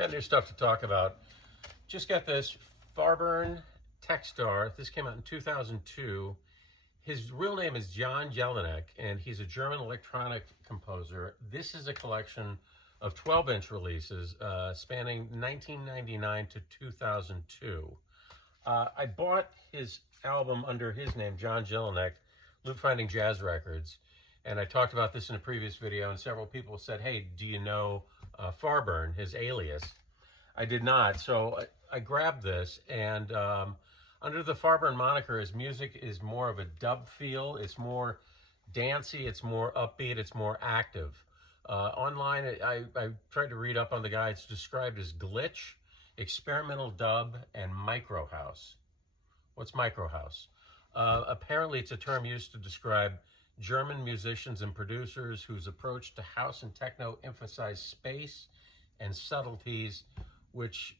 Got new stuff to talk about. Just got this Farburn Techstar. This came out in 2002. His real name is John Jelinek, and he's a German electronic composer. This is a collection of 12-inch releases spanning 1999 to 2002. I bought his album under his name, John Jelinek, Loop Finding Jazz Records, and I talked about this in a previous video, and several people said, hey, do you know Farburn, his alias? I did not, so I grabbed this, and under the Farburn moniker, his music is more of a dub feel. It's more dancey, it's more upbeat, it's more active. Online, I tried to read up on the guy. It's described as glitch, experimental dub, and micro house. What's micro house? Apparently, it's a term used to describe German musicians and producers whose approach to house and techno emphasize space and subtleties, which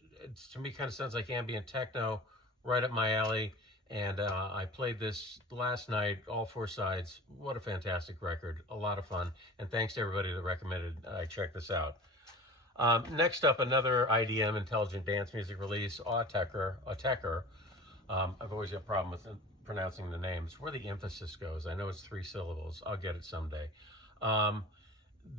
to me kind of sounds like ambient techno, right up my alley. And I played this last night, all four sides. What a fantastic record, a lot of fun. And thanks to everybody that recommended I check this out. Next up, another IDM, Intelligent Dance Music release, Autechre. I've always got a problem with pronouncing the names. Where the emphasis goes. I know it's 3 syllables. I'll get it someday.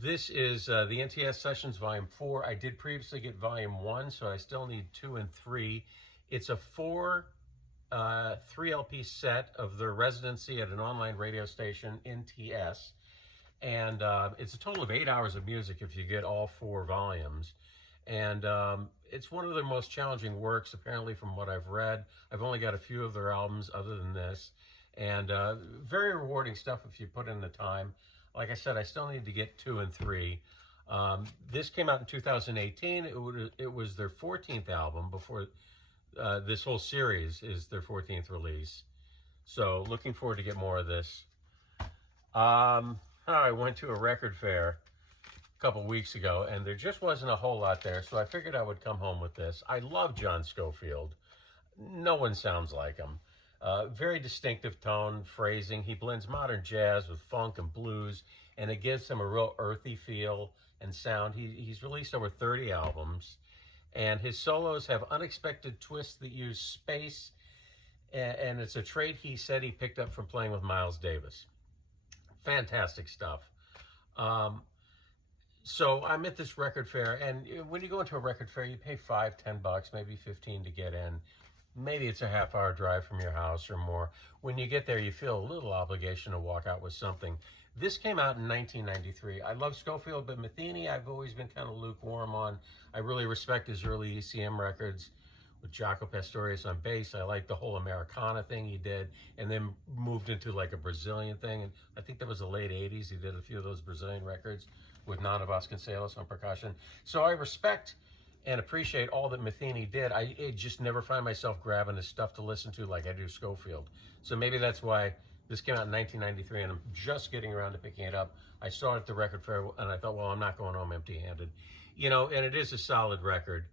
This is the NTS Sessions Volume 4. I did previously get Volume 1, so I still need 2 and 3. It's a 3 LP set of their residency at an online radio station, NTS. And it's a total of 8 hours of music if you get all 4 volumes. And it's one of their most challenging works, apparently, from what I've read. I've only got a few of their albums other than this. And very rewarding stuff if you put in the time. Like I said, I still need to get 2 and 3. This came out in 2018. It was their 14th album before this whole series is their 14th release. So looking forward to get more of this. I went to a record fair a couple weeks ago, and there just wasn't a whole lot there, so I figured I would come home with this. I love JohnScofield. No one sounds like him. Very distinctive tone, phrasing. He blends modern jazz with funk and blues, and it gives him a real earthy feel and sound. He's released over 30 albums, and his solos have unexpected twists that use space, and it's a trait he said he picked up from playing with Miles Davis. Fantastic stuff. So I'm at this record fair, and when you go into a record fair, you pay $5, $10, maybe 15 to get in. Maybe it's a half-hour drive from your house or more. When you get there, you feel a little obligation to walk out with something. This came out in 1993. I love Scofield, but Metheny I've always been kind of lukewarm on. I really respect his early ECM records with Jaco Pastorius on bass. I like the whole Americana thing he did, and then moved into like a Brazilian thing. And I think that was the late 80s. He did a few of those Brazilian records with Nana Vasconcelos on percussion. So I respect and appreciate all that Metheny did. I just never find myself grabbing his stuff to listen to like I do Scofield. So maybe that's why this came out in 1993, and I'm just getting around to picking it up. I saw it at the record fair, and I thought, well, I'm not going home empty-handed. You know, and it is a solid record.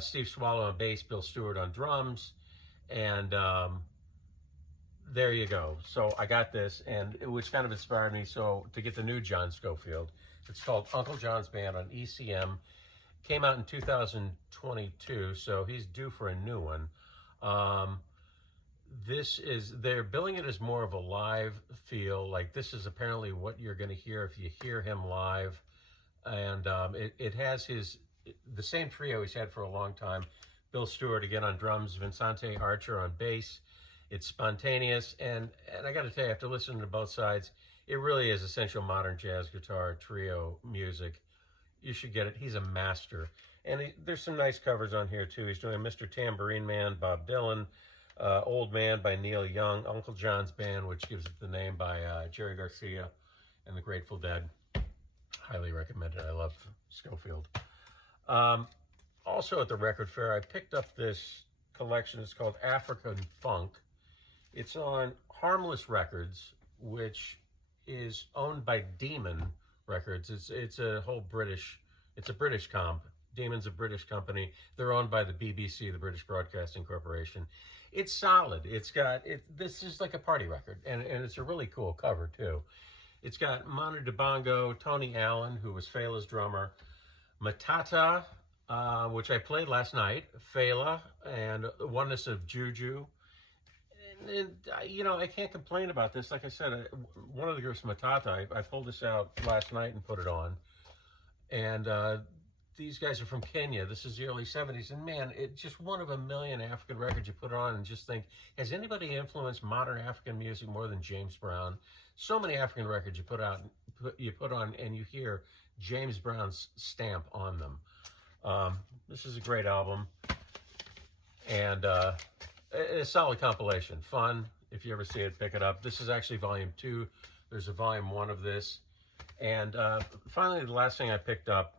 Steve Swallow on bass, Bill Stewart on drums, and there you go. So I got this, and which kind of inspired me to get the new John Scofield. It's called Uncle John's Band on ECM. Came out in 2022, so he's due for a new one. They're billing it as more of a live feel. Like this is apparently what you're going to hear if you hear him live. And it has the same trio he's had for a long time. Bill Stewart again on drums, Vincente Archer on bass. It's spontaneous, and I got to tell you, after listening to both sides, it really is essential modern jazz guitar trio music. You should get it. He's a master. And there's some nice covers on here, too. He's doing Mr. Tambourine Man, Bob Dylan, Old Man by Neil Young, Uncle John's Band, which gives it the name, by Jerry Garcia and the Grateful Dead. Highly recommended. I love Scofield. Also at the record fair, I picked up this collection. It's called African Funk. It's on Harmless Records, which is owned by Demon Records. It's a British comp. Demon's a British company. They're owned by the BBC, the British Broadcasting Corporation. It's solid. This is like a party record, and it's a really cool cover too. It's got Manu Dibango, Tony Allen, who was Fela's drummer, Matata, which I played last night, Fela, and Oneness of Juju. I can't complain about this. Like I said, one of the groups, Matata, I pulled this out last night and put it on. And these guys are from Kenya. This is the early 70s. And man, it's just one of a million African records you put on and just think, has anybody influenced modern African music more than James Brown? So many African records you put on and you hear James Brown's stamp on them. This is a great album. And a solid compilation. Fun. If you ever see it, pick it up. This is actually volume 2. There's a volume 1 of this. And finally, the last thing I picked up,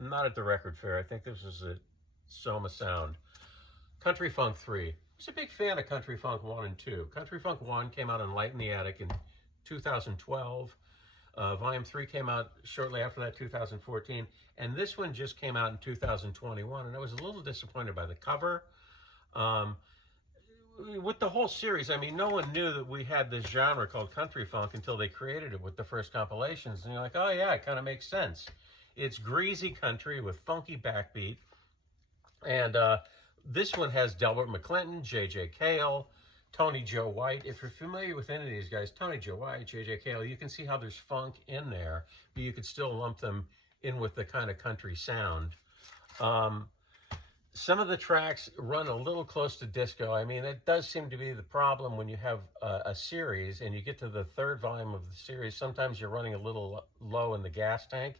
not at the record fair, I think this was at Soma Sound, Country Funk 3. I was a big fan of Country Funk 1 and 2. Country Funk 1 came out on Light in the Attic in 2012. Volume 3 came out shortly after that, 2014. And this one just came out in 2021. And I was a little disappointed by the cover. With the whole series, I mean, no one knew that we had this genre called country funk until they created it with the first compilations. And you're like, oh yeah, it kind of makes sense. It's greasy country with funky backbeat. And this one has Delbert McClinton, J.J. Cale, Tony Joe White. If you're familiar with any of these guys, Tony Joe White, J.J. Cale, you can see how there's funk in there, but you could still lump them in with the kind of country sound. Some of the tracks run a little close to disco. I mean, it does seem to be the problem when you have a series and you get to the third volume of the series. Sometimes you're running a little low in the gas tank.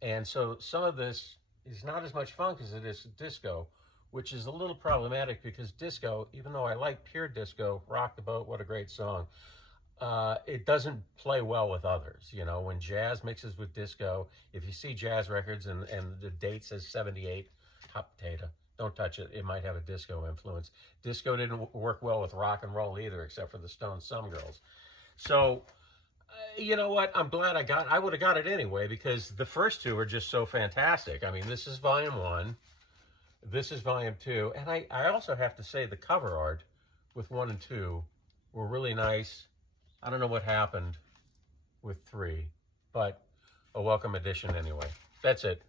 And so some of this is not as much funk as it is disco, which is a little problematic because disco, even though I like pure disco, Rock the Boat, what a great song, it doesn't play well with others. You know, when jazz mixes with disco, if you see jazz records and the date says 78, hot potato. Don't touch it. It might have a disco influence. Disco didn't work well with rock and roll either, except for the Stones, Some Girls. So, you know what? I'm glad I would have got it anyway, because the first two are just so fantastic. I mean, this is volume 1. This is volume 2. And I also have to say the cover art with 1 and 2 were really nice. I don't know what happened with 3, but a welcome addition anyway. That's it.